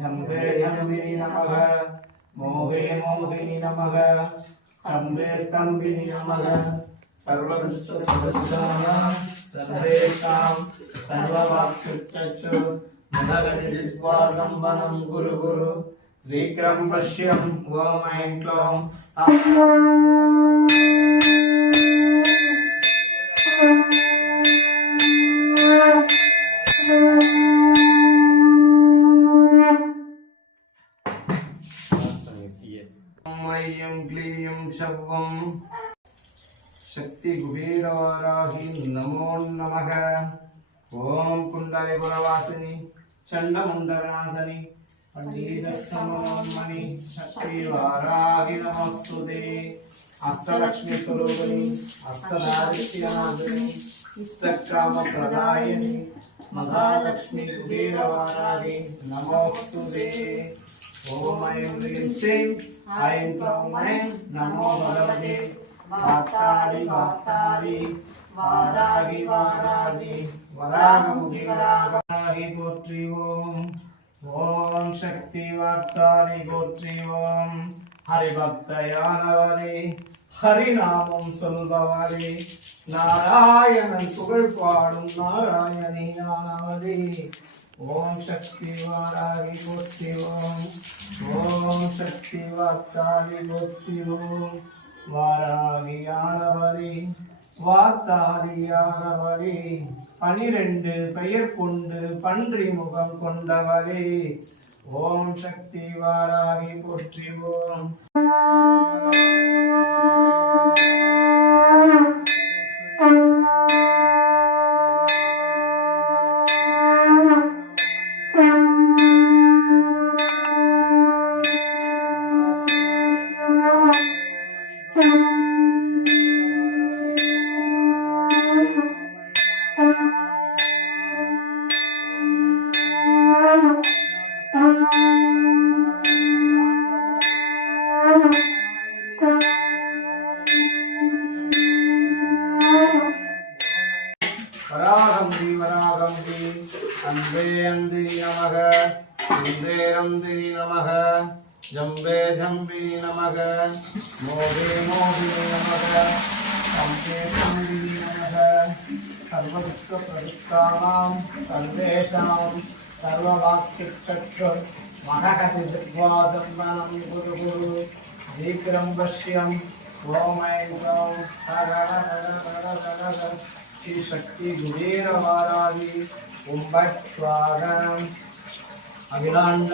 जम्बे जम्बिनी नमः मोहे मोहिनी नमः स्तम्भे स्तम्भिनी नमः सर्वदुष्टदुष्टानां सर्वेषां सर्ववाक्चक्षु मनगतिजित्वा संवनं गुरु गुरु शीघ्रं पश्यं ओम ऐं क्लौं ऐं क्लीं शवं शक्ति कुबेरवाराहि नमो नमः ओम कुंडलिपुरवासिनी चंडमुंडविनाशिनी पंडितस्तमोन्मणि शक्ति वाराहि नमस्तुते अष्टलक्ष्मी स्वरूपिणी अष्टदारिद्र्यनाशिनी इष्टकामप्रदायिनी महालक्ष्मी कुबेरवाराहि नमोस्तुते ओम ऐं ह्रीं श्रीं ऐं क्लौं ऐं नमो भगवते वातारी वातारी वारागी वारागी वरागमुखी वरागी गोत्री ओम शक्ति वातारी गोत्री ओम हरिभक्तयानवरे हरिनामं சொல்பவரே நாராயணன் புகழ் பாடும் நாராயணியானவரே ओम शक्ति वारागी गोत्री ओम शक्ति वातारी गोत्री ओम வாராகியானவரே வாத்தாரியானவரே 12 பெயர் கொண்டு பன்றி முகம் கொண்டவரே ஓம் சக்தி வாராகி போற்றி ஓம் वरागंदी अंबे अंदी नमः इंदे रंदी नमः जंबे जंबी नमः मोहे मोहि नमः संबे संबी नमः सर्वदुष्ट प्रदुष्टानां सर्वेषां सर्ववाक्चक्षु महकसिद्ध्वा संवनं गुरु गुरु शीघ्रं पश्यं ओम ऐं क्लौं श्री शक्ति कुबेरवाराहि ओम स्वागतम् अखिलांड